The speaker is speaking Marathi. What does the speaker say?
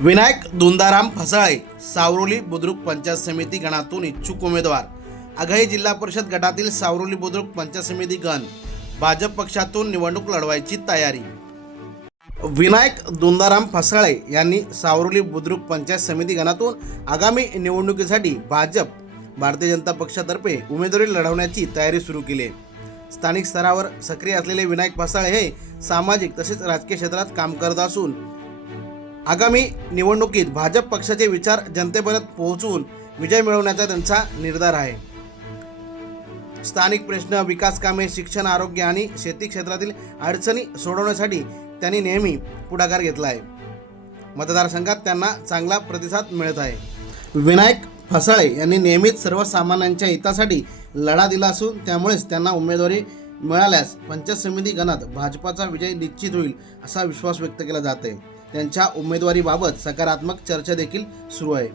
विनायक दुंदाराम फसाळे सावरोली बुद्रुक पंचायत समिती गणातून इच्छुक उमेदवार. आघाई जिल्हा परिषद गटातील सावरोली बुद्रुक पंचायत समिती गण. भाजप पक्षातून निवडणूक लढवायची तयारी. विनायक दुंदाराम फसाळे यांनी सावरोली बुद्रुक पंचायत समिती गणातून आगामी निवडणुकीसाठी भाजप भारतीय जनता पक्षातर्फे उमेदवारी लढवण्याची तयारी सुरू केली. आहे स्थानिक स्तरावर सक्रिय असलेले विनायक फसाळे हे सामाजिक तसेच राजकीय क्षेत्रात काम करत असून आगामी निवडणुकीत भाजप पक्षाचे विचार जनतेपर्यंत पोहोचवून विजय मिळवण्याचा त्यांचा निर्धार आहे. स्थानिक प्रश्न विकास कामे शिक्षण आरोग्य आणि शेती क्षेत्रातील अडचणी सोडवण्यासाठी त्यांनी नेहमी पुढाकार घेतला आहे. मतदारसंघात त्यांना चांगला प्रतिसाद मिळत आहे. विनायक फसाळे यांनी नेहमीच सर्वसामान्यांच्या हितासाठी लढा दिला असून त्यामुळेच त्यांना उमेदवारी मिळाल्यास पंचायत समिती गणात भाजपाचा विजय निश्चित होईल असा विश्वास व्यक्त केला जात आहे. त्यांच्या उमेदवारीबाबत सकारात्मक चर्चा देखील सुरू आहे.